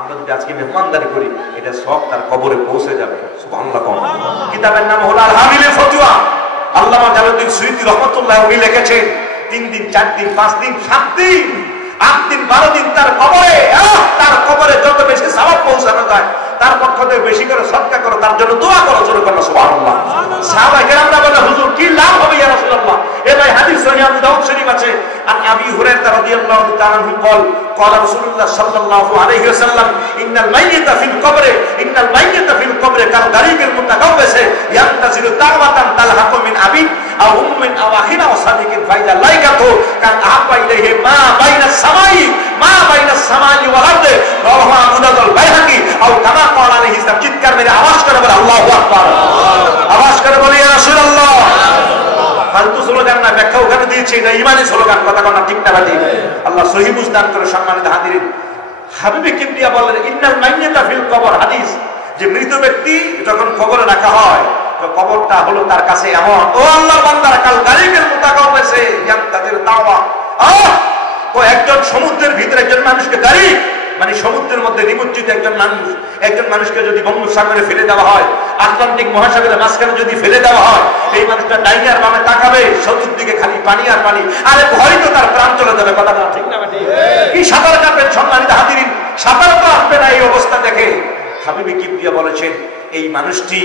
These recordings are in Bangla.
আমরা যদি আজকে মেহমানদারি করি এটা সব তার কবরে পৌঁছে যাবে। সুবহানাল্লাহ। কিতাবের নাম হলো আল হামিলের ফতোয়া। আল্লামা জালালউদ্দিন সুয়ুতী রাহমাতুল্লাহ উনি লিখেছেন 3 দিন 4 দিন 5 দিন 7 দিন 8 দিন 12 দিন তার কবরে যত বেশি সওয়াব পৌঁছানো যায় তার পক্ষ থেকে বেশি করে সদকা করো, তার জন্য দোয়া করো। জোরে করো সুবহানাল্লাহ। সাহাবায়ে কেরামরা বলে হুজুর কি লাভ হবে ইয়া রাসূলুল্লাহ? এই ভাই হাদিস সহিহ আবু দাউদ শরীফ আছে। আন আবি হুরায়রা রাদিয়াল্লাহু তাআলা আনহু قال رسول الله صلى الله عليه وسلم ان الميت في القبر كالغريق المتغوص ينتظر دعوة تلحق من ابي او ام او اخ او صديق فاذا لايقته كان احب اليه ما بين السماء والارض رواه ابو داود البيهقي او كما قال عليه السلام। চিৎকার মেরে আওয়াজ করে বলে আল্লাহু আকবার। আওয়াজ করে বলি ইয়া রাসূলুল্লাহ। ফালতু স্লোগান না, ব্যাখ্যা ওখানে দিয়েছে, এটা ইমানি স্লোগান। কথা কোন ঠিক না বাকি? আল্লাহ সহিহ বুঝদান করে। সম্মানিত হাজিরিন, হাবিবে কিবরিয়া বলেন ইন্নাল মাইয়াতা ফিল কবর, হাদিস যে মৃত ব্যক্তি যখন কবরে রাখা হয় তো কবরটা হলো তার কাছে এমন, ও আল্লাহর বান্দারা কাল গারিবের মুতাকাওয়াসে ইয়ান্তাজির দাওয়া। ও একজন সমুদ্রের ভিতরে একজন মানুষকে গারিব মানে সমুদ্রের মধ্যে নিমজ্জিত একজন মানুষকে যদি বঙ্গোপসাগরে ফেলে দেওয়া হয়, আটলান্টিক মহাসাগরের মাঝখানে যদি ফেলে দেওয়া হয়, এই মানুষটা ডাইনে আর বামে তাকাবে, চতুর্দিকে খালি পানি আর পানি, আরে ভয় তো তার প্রাণ চলে যাবে। কথা না ঠিক না? কি সাঁতার কাটবেন সম্মানিত হাজিরিন, সাঁতার তো আসবে না এই অবস্থা দেখে। হাবিবে কিবরিয়া বলেছেন এই মানুষটি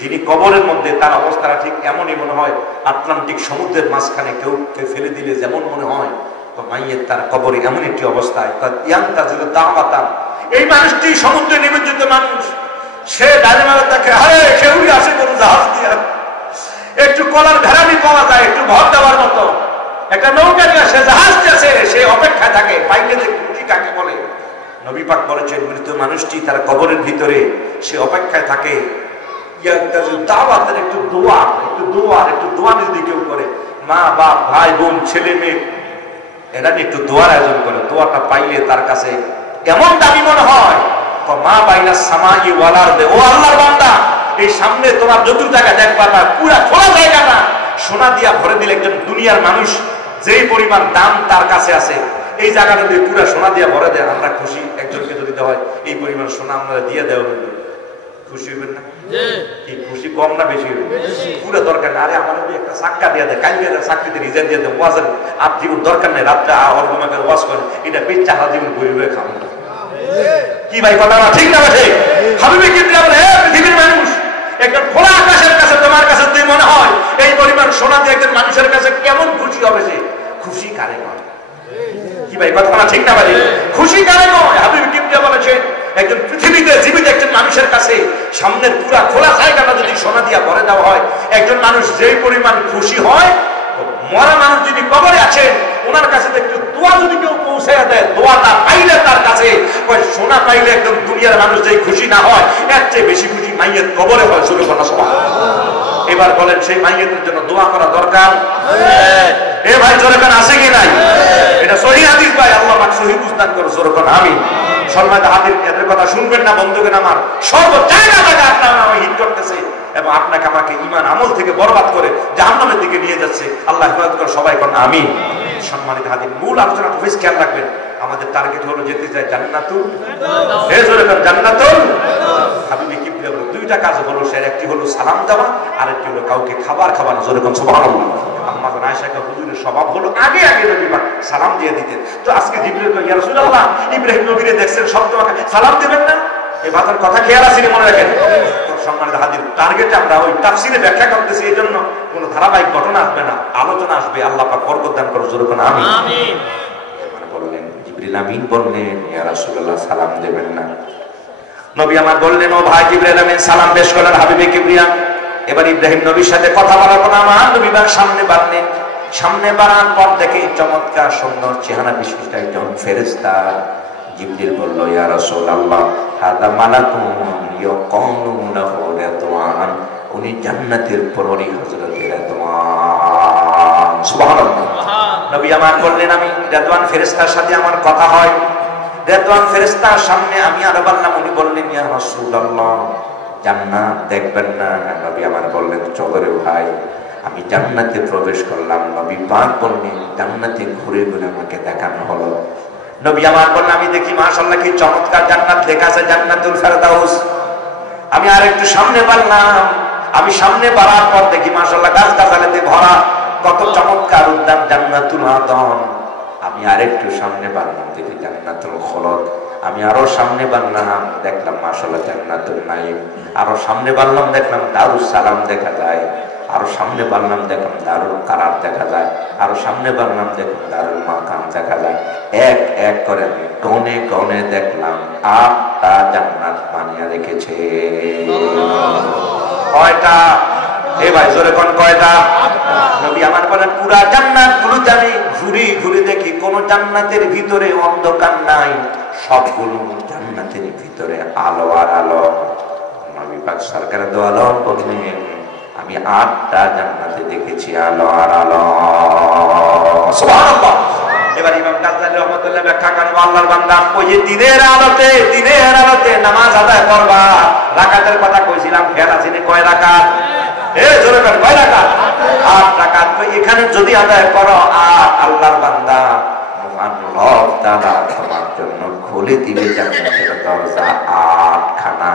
যিনি কবরের মধ্যে, তার অবস্থাটা ঠিক এমনই মনে হয় আটলান্টিক সমুদ্রের মাঝখানে কেউ ফেলে দিলে যেমন মনে হয়, তো মাইয়ের তার কবরে এমন একটি অবস্থায় এই মানুষটি সমুদ্রে নিমজ্জিত মানুষ, সে ডাইনে তাকে আরে কেউই আসে কোন জাহাজ দিয়ে, একটু কলার ভেড়ানি পাওয়া যায় একটু ভর দেওয়ার মতো, একটা নৌকা নিয়ে সে জাহাজ আছে, সে অপেক্ষায় থাকে পাইলে যে খুশি কাকে বলে। নবী পাক বলেছেন মৃত মানুষটি তার কবরের ভিতরে সে অপেক্ষায় থাকে, দাওয়াতের একটু দোয়া যদি কেউ করে, মা বাপ ভাই বোন ছেলে মেয়ে এরা একটু দোয়ার আয়োজন করে, দোয়াটা পাইলে তার কাছে এমন দামি মনে হয় মা বাইনা সামাই ওয়াল আরদে, ও আল্লাহর বান্দা এই সামনে তোমার যতটুকু জায়গা দেখবা না পুরা খোলা জায়গাটা সোনা দিয়া ভরে দিলে একজন দুনিয়ার মানুষ যেই পরিমাণ দাম তার কাছে আছে এই জায়গাটা দিয়ে পুরা সোনা দিয়া ভরে দেয়, আমরা খুশি। একজনকে যদি দেওয়া হয় এই পরিমাণ সোনা আমরা দিয়ে দেওয়া হইবে, খুশি হইবেন না? কি খুশি কম না বেশি হইবে? পুরো দরকার না, আরে আমার একটা চাক্কা দিয়ে দেয়, কালকে চাকরিতে রিজাইন দিয়ে দেয়, ওয়াজের আর জীবন দরকার নেই, রাত্রে অর্গমাকে ওয়াজ করে এটা বেশ চাহা জীবন বই বই খাবো। কি ভাই কথা না ঠিক না? বসে হাবিবে কিবরিয়া বলে হে পৃথিবীর মানুষ, একটা খোলা আকাশের কাছে তোমার কাছে তুই মনে হয় এই পরিমাণ সোনা দিয়ে একজন মানুষের কাছে কেমন খুশি হবে? সে খুশি কারে নয়? কি ভাই কথা না ঠিক না? ভাই খুশি কারে নয়? হাবিবে কিবরিয়া বলেছেন একজন পৃথিবীতে জীবিত একজন মানুষের কাছে সামনের পুরা খোলা জায়গাটা যদি সোনা দিয়া ভরে দেওয়া হয়, একজন মানুষ যেই পরিমাণ খুশি হয়, মরা মানুষ যদি কবরে আছেন ওনার কাছে একটু দোয়া যদি কেউ পৌঁছে দেয়, দোয়াটা পাইলে তার কাছে সোনা পাইলে একদম দুনিয়ার মানুষ যেই খুশি না হয় এর চেয়ে বেশি খুশি মাইয়ের কবরে হয়। শুরু করা সবাই এবার বলেন সেই মাইয়ের জন্য দোয়া করা দরকার? এ ভাই জোরে কান আছে কি নাই? এটা সহিহ হাদিস ভাই, আল্লাহ পাক সহিহ বুঝদান করো। জোরে কান আমিন। সম্মানিত হাজির, এদের কথা শুনবেন না বন্ধুগণ আমার, সর্ব জায়গা আপনার নামে হিট করতেছে এবং আপনাকে আমাকে ঈমান আমল থেকে বরবাদ করে জাহান্নামের দিকে নিয়ে যাচ্ছে। আল্লাহ হেফাজত করে সবাই কোন আমিন। সম্মানিত হাজির, মূল আলোচনা বেশ খেয়াল রাখবেন, আমাদের টার্গেট হলো যেতে চাই জান্নাতুল ফেরদাউস। জান্নাতুল হাবিবে কিবরিয়া বলে দুইটা কাজ হলো, সে একটি হলো সালাম দেওয়া আর একটি হলো কাউকে খাবার খাওয়ানো। জোরে কোন সুবহানাল্লাহ। আম্মা জান আয়েশা কা হুজুরের স্বভাব হলো আগে নবী পাক সালাম দিয়ে দিতেন। তো আজকে জিবরিল কয় ইয়া রাসূলুল্লাহ ইব্রাহিম নবীরে দেখছেন সব তোমাকে সালাম দিবেন না? এই বাতার কথা খেয়াল আছে মনে রাখেন। সম্মানিত হাজির, টার্গেটে আমরা ওই তাফসীরে ব্যাখ্যা করতেছি, এই জন্য কোনো ধারাবাহিক ঘটনা আসবে না, আলোচনা আসবে। আল্লাহ পাক বরকত দান করুন। জোরে কোন আমিন। মানে বললেন জিবরিল আমিন বললেন ইয়া রাসূলুল্লাহ সালাম দেবেন না? নবী আমার বললেন ও ভাই জিবরিল আমিন সালাম পেশ করলেন হাবিবে কিবরিয়া। এবার ইব্রাহিম নবীর সাথে কথা বলার পর আমার নবী বার সামনে বাড়লেন। সামনে বাড়ার পর দেখে চমৎকার সুন্দর চেহারা বিশিষ্ট একজন ফেরেশতা। জিবরিল বলল ইয়া রাসূলুল্লাহ হাদা মালাকুন ইয়াকুনুনা রিদওয়ান, উনি জান্নাতের প্রহরী হযরত রিদওয়ান। সুবহানাল্লাহ। নবী আমার বললেন আমি রিদওয়ান ফেরেশতার সাথে আমার কথা হয়। রিদওয়ান ফেরেশতার সামনে আমি আর বললাম, উনি বললেন ইয়া রাসূলুল্লাহ জান্নাত দেখবেন না? নবী আমার বললেন চলো রে ভাই, আমি জান্নাতে প্রবেশ করলাম। নবী পাক বললেন জান্নাতে ঘুরে ঘুরে আমাকে দেখানো হলো নবী আমার বললেন আমি দেখি মাশাআল্লাহ কি চমৎকার জান্নাত লেখা আছে, জান্নাতুল ফেরদাউস। আমি আর একটু সামনে বাড়লাম, আমি সামনে বাড়ার পর দেখি মাশাআল্লাহ গাছ গাছালিতে ভরা, কত চমৎকার উদ্যান, জান্নাতুল আদন। আমি আর একটু সামনে বাড়লাম, দেখি জান্নাতুল খুলদ। আমি আরো সামনে বাড়লাম, দেখলাম মাশাআল্লাহ জান্নাতুল নাঈম। আরো সামনে বাড়লাম, দেখলাম দারুস সালাম দেখা যায়। আরো সামনে বাড়লাম, দেখলাম দারুল কারার দেখা যায়। আরো সামনে বাড়লাম, দেখলাম দারুল মাকাম দেখা যায়। এক এক করে আমি গনে গনে দেখলাম 8টা জান্নাত বানিয়ে রেখেছে। কয়টা? এ ভাই জোরে কোন কয়টা? নবী আমার বলেন পুরা জান্নাত গুলোতে আমি ঘুরি ঘুরে দেখি কোন জান্নাতের ভিতরে অন্ধকার নাই, সবগুলো জান্নাতের ভিতরে আলো আর আলো। নবী পাক সরকার দো আলম বললেন আমি 8টা জান্নাতে দেখেছি আলো আর আলো। সুবহানাল্লাহ। এবার ইমাম গাজ্জালী রাহমাতুল্লাহ ব্যাখ্যা করেন আল্লাহর বান্দা ওই যে দিনের আলোতে নামাজ আদায় করবা। রাকাতের কথা কইছিলাম, খেয়াল আছে নি? কয় রাকাত? জোরে কর, কয় রাকাত? 8 রাকাত। এখানে যদি আদায় করো আর আল্লাহর বান্দা মহান রব তাআলা তোমার জন্য খুলে দিবে জান্নাতের দরজা 8খানা।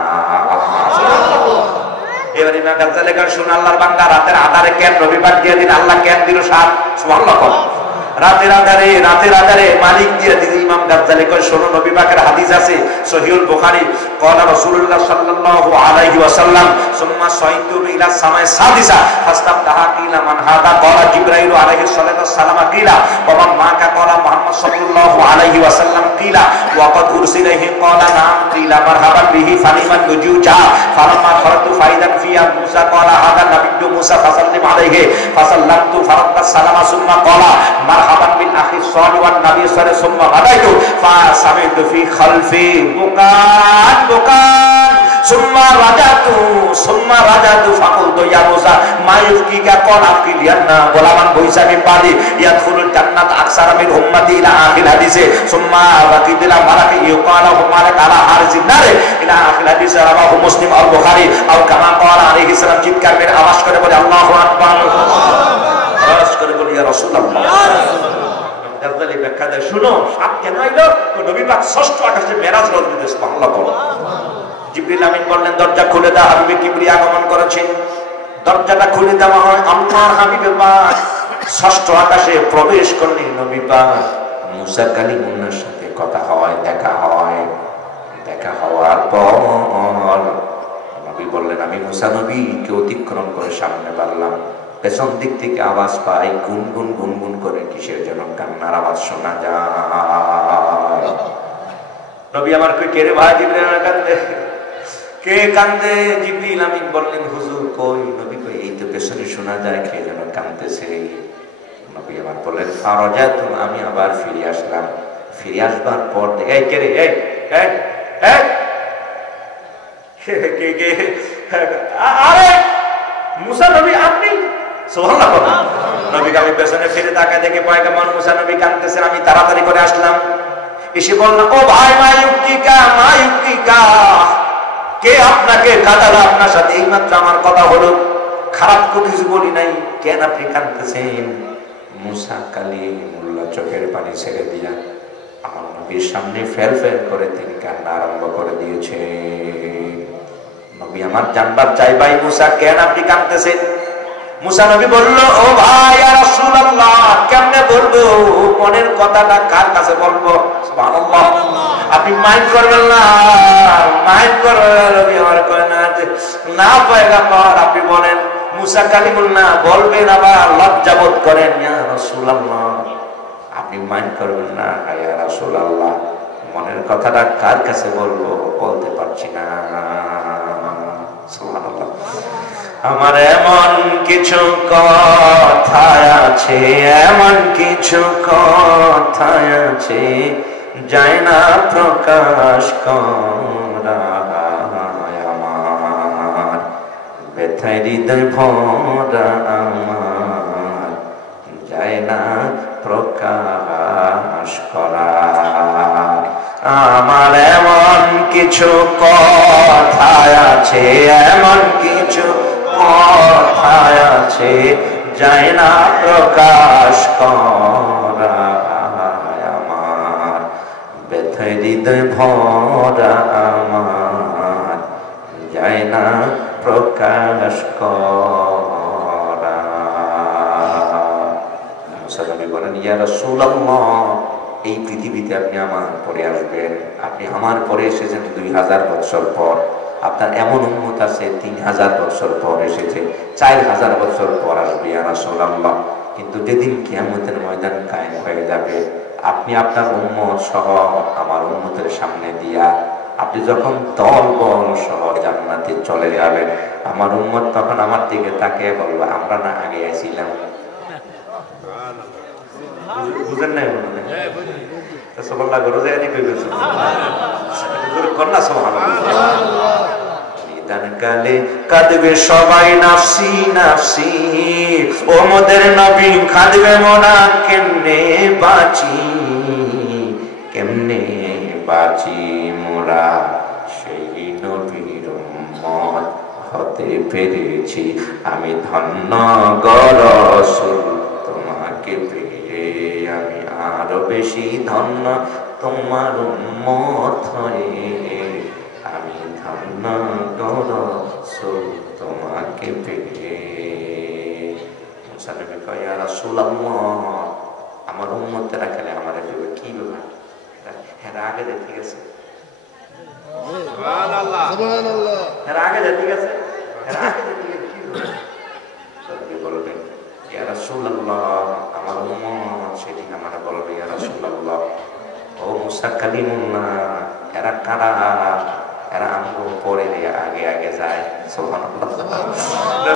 এবার ইমাম গাজ্জালী কয় শুন আল্লাহর বান্দা রাতের আধারে কেন নবী পাক দিয়ে দিন, আল্লাহ কেন দিল 7? সুবহানাল্লাহ। রাতের আধারে মালিক দিয়ে দিল। ইমাম গাজ্জালী কয় শোনো নবী পাকের হাদিস আছে সহিহুল Bukhari, قال رسول الله صلى الله عليه وسلم ثم صعدت الى السماء السادسه فاستفتح قيل من هذا قال جبرائيل عليه الصلاه والسلام قيل ومن معك قال محمد صلى الله عليه وسلم قيل وقد ارسل اليه قال نعم قيل مرحبا به فلمن يجوجا فلما خرجت فاذا فيها موسى قال هذا نبي موسى فسلم عليه فسلمت فرد السلام ثم قال مرحبا بالاخ الصالح والنبي صلى الله عليه وسلم ثم غديت فسمعت في خلفي bukan summa rajatu faqultu ya Musa ma yufkika qala qiliyanna golaman boisa min badi yadkhulul jannat aksara min ummati ila akhir hadise summa waqidila maraki yuqala humala ala harizin nare ila akhir hadise rawahu muslim al bukhari aw kama qala alaihi salam চিৎকার করে আওয়াজ করে বলে আল্লাহু আকবার, আওয়াজ করে বলে ইয়া রাসূলুল্লাহ। গাজ্জালী ব্যাখ্যা দেয় শুনো 7 কেন আইলো? নবী পাক 6ষ্ঠ আকাশে মেরাজ রজনীতে সুবহানাল্লাহ বলো। জিবরিল আমিন বললেন দরজা খুলে দাও, হাবিবে কিবরিয়া আগমন করেছেন। দরজাটা খুলে দেওয়া হয়, আমার হাবিবে পাক 6ষ্ঠ আকাশে প্রবেশ করলেন। নবী পাক মুসা কালিমুল্লাহর সাথে কথা হয়, দেখা হওয়ার পর নবী বললেন আমি মুসা নবীকে অতিক্রম করে সামনে বাড়লাম। পেছন দিক থেকে আওয়াজ পাই গুনগুন করে কিসের যেন কান্নার আওয়াজ শোনা যায়। নবী আমার কই কে রে ভাই? জিবরিল কান্দে। কে কান্দে? জিবরিল আমিন বললেন হুজুর কই? নবী কই এই তো পেছনে শোনা যায় কে যেন কাঁদতেছে। নবী আমার বললেন ফারাজাতু, আমি আবার ফিরে আসলাম। ফিরে আসবার পর এই কে রে? এই কে আরে মুসা নবী আপনি? সুবহানাল্লাহ। নবীকে আমি পেছনে ফিরে তাকায় দেখে পয়গম্বর মুসা নবী কাঁদতেছেন। আমি তাড়াতাড়ি করে আসলাম, এসে বললাম ও ভাই মায়ুকিকা, কে আপনাকে কাঁদালো? আপনার সাথে এইমাত্র আমার কথা হলো, খারাপ কিছু বলি নাই, কেন আপনি কাঁদতেছেন? মুসা কালিমুল্লাহ চোখের পানি ছেড়ে দিয়া আমার নবীর সামনে ফেল করে তিনি কান্না আরম্ভ করে দিয়েছে। নবী আমার জানবার চাই ভাই মুসা কেন আপনি কাঁদতেছেন? মুসা নবী বলল ও ভাই ইয়া রাসূলুল্লাহ, কেমনে বলবো মনের কথাটা, কার কাছে বলবো? সুবহানাল্লাহ। আপনি মাইন্ড করবেন না, নবী আমার কয় না পয়গম্বর আপনি বলেন। মুসা কালিমুল্লাহ বলবেন আবার লজ্জাবোধ করেন, ইয়া রাসূলুল্লাহ আপনি মাইন্ড করবেন না, ইয়া রাসূলুল্লাহ মনের কথাটা কার কাছে বলবো বলতে পারছি না। সুবহানাল্লাহ। আমার এমন কিছু কথা আছে, এমন কিছু কথা আছে যায় না প্রকাশ করা, আমার ব্যথায় হৃদয় ভরা, আমার যায় না প্রকাশ করা। আমার এমন কিছু কথা আছে, এমন কিছু কথা আছে যায় না প্রকাশ করা, আমার হৃদয় ভরা আমার যায় না প্রকাশ করা। মুসানবী বলেন, ইয়া রাসূলুল্লাহ, এই পৃথিবীতে আপনি আমার পরে আসবেন, আপনি আমার পরে এসেছেন 2000 বছর পর, আপনার এমন উম্মত আছে 3000 বছর পর এসেছে, 4000 বছর পর আসবে ইয়া রাসূলুল্লাহ। কিন্তু যেদিন কিয়ামতের ময়দান কায়েম হয়ে যাবে, আপনি আপনার উম্মত সহ আমার উম্মতের সামনে দিয়া আপনি যখন দল বল সহ জান্নাতে চলে যাবেন, আমার উম্মত তখন আমার দিকে তাকিয়ে বলবে, আমরা না আগে আছিলাম। বুঝেন নাই? সুবহানাল্লাহ গরো যায় নি কইবেন সুবহানাল্লাহ কন্না সুবহানাল্লাহ। নিদান কালে কাঁদবে সবাই নাফসি নাফসি, ও মোদের নবী কাঁদবে মোরা কেমনে বাঁচি, কেমনে বাঁচি মোরা, সেই নবীর উম্মত হতে পেরেছি আমি ধন্য গো রাসূল, তোমাকে পেয়ে আমি আরো বেশি ধন্য, তোমার উম্মত হয়ে আমি ধন্য গো রাসূল, তোমাকে পেয়ে। মুসানবী কয়, ইয়া রাসূলুল্লাহ, আমার উম্মতেরা খেলে আমার দেবে কি ব্যাপার? এর আগে দেখতে গেছে, সুবহানাল্লাহ সুবহানাল্লাহ, এর আগে দেখতে গেছে, এর আগে দেখতে গেছে কি ব্যাপার? সত্যি বলবেন, ইয়া রাসূলুল্লাহ, আমার উম্মত সেদিন আমাকে বলবে, ইয়া রাসূলুল্লাহ, ও মুসা কালিমুল্লাহ, এরা কারা? এরা আমগো পরে আগে আগে যায়। সুবহানাল্লাহ।